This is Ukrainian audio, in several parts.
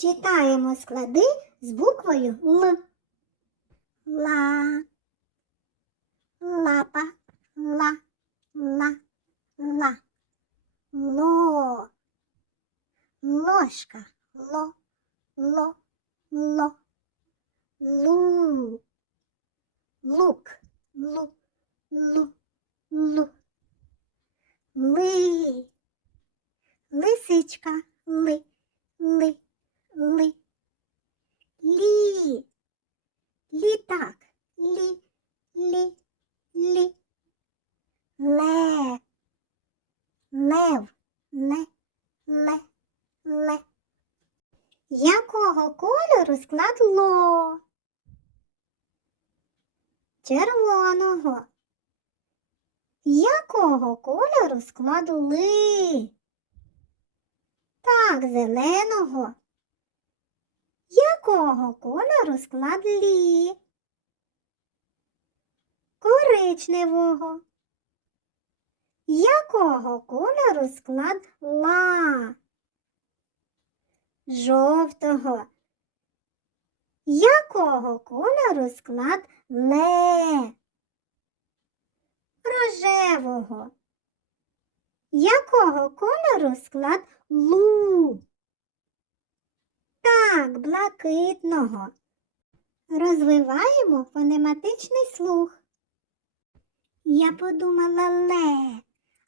Читаємо склади з буквою Л. Ла. Лапа. Ла. Ла. Ла. Ло. Ложка. Ло. Ло. Ло. Лу. Лук. Лу. Лу. Лу. Ли. Лисичка. Ли. Ли. Ли. Лі. Літак. Лі. Лі. Лі. Ле. Лев. Ле. Ле. Ле. Якого кольору склад ло? Червоного. Якого кольору склад ли? Так, зеленого. Якого кольору склад лі? Коричневого. Якого кольору склад ла? Жовтого. Якого кольору склад ле? Рожевого. Якого кольору склад лу? Так, блакитного. Розвиваємо фонематичний слух. Я подумала ле.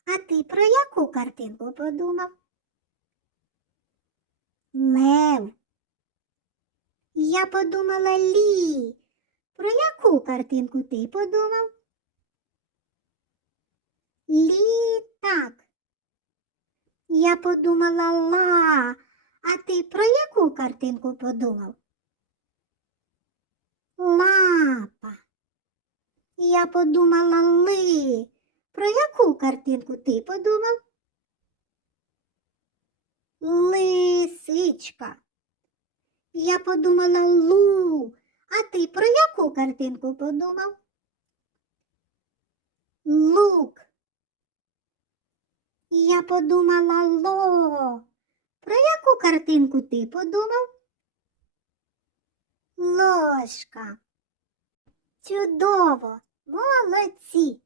А ти про яку картинку подумав? Лев. Я подумала лі. Про яку картинку ти подумав? Літак. Я подумала ла. А ти про яку картинку подумав? Лапа. Я подумала ли. Про яку картинку ти подумав? Лисичка. Я подумала лу. А ти про яку картинку подумав? Лук. Я подумала ло. Картинку ти подумав? Ложка. Чудово, молодці.